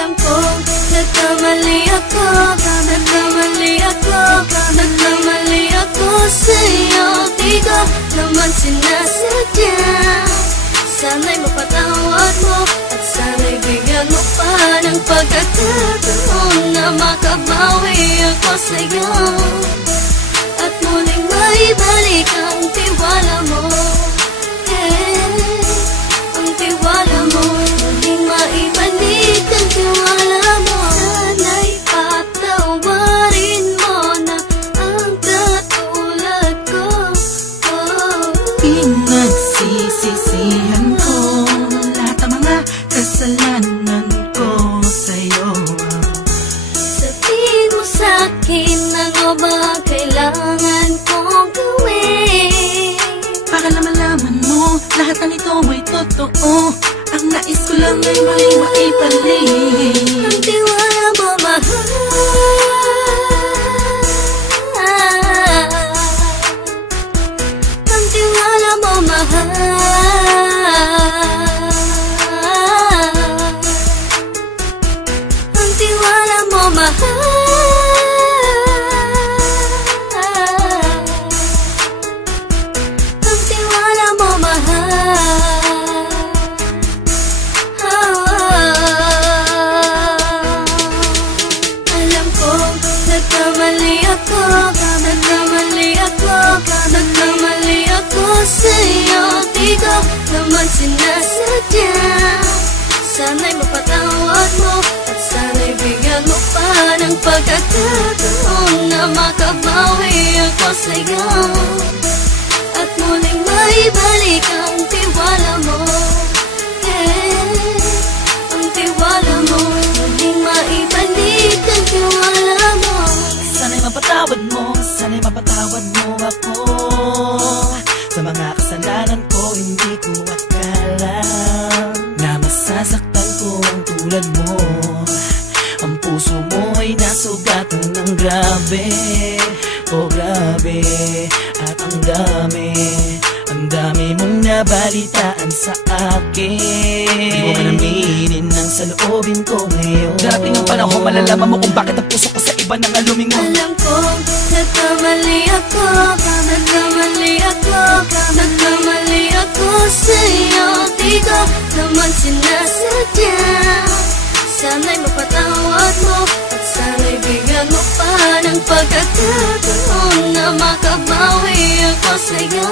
Alam ko, nagkamali ako, nagkamali ako, nagkamali ako sa'yo. Di ko naman sinasadya. Sana'y mapatawad mo at sana'y bigyan mo pa ng pagkakataon na makabawi ako sa'yo at muling maibalik ang tiwala mo. Ang tiwala mo, muling maibalik ang tiwala mo. Sana'y patawarin mo na ang katulad ko. Pinagsisisihan ko lahat ng mga kasalanan ko sa'yo. Sabihin mo sa'kin ano ba kailangan kong gawin para malaman mo lahat ng ito ay totoo. Ang nais ko lang ay muling maibalik ang tiwala mo, mahal. Ang tiwala mo, mahal. Ang tiwala mo, mahal. Ang tiwala mo, mahal. Alam ko, nagkamali ako, nagkamali ako, nagkamali ako sa'yo. Di ko naman sinasadya. Sana'y mapatawad mo at sana'y bigyan mo pa ng pagkakataon na makabawi ako sa'yo at muling maibalik ang tiwala mo. Ang tiwala mo, muling maibalik ang tiwala mo. Sana'y mapatawad mo, sana'y mapatawad mo ako sa mga kasalanan ko. Hindi ko akala na masasaktan ko ang tulad mo. Ang puso mo ay nasugatan ng grabe, oh grabe. At ang dami mong nabalitaan sa akin. Di mo man aminin ang saloobin ko ngayon. Darating ang panahon, malalaman mo kung bakit ang puso ko sa iba nang alumingon. Alam ko, nagkamali ako, nagkamali ako, nagkamali ako sa'yo. Di ko naman sinasadya. Sana'y mapatawad mo at sana'y bigyan mo pa ng pagkakataon na makabawi ako sa'yo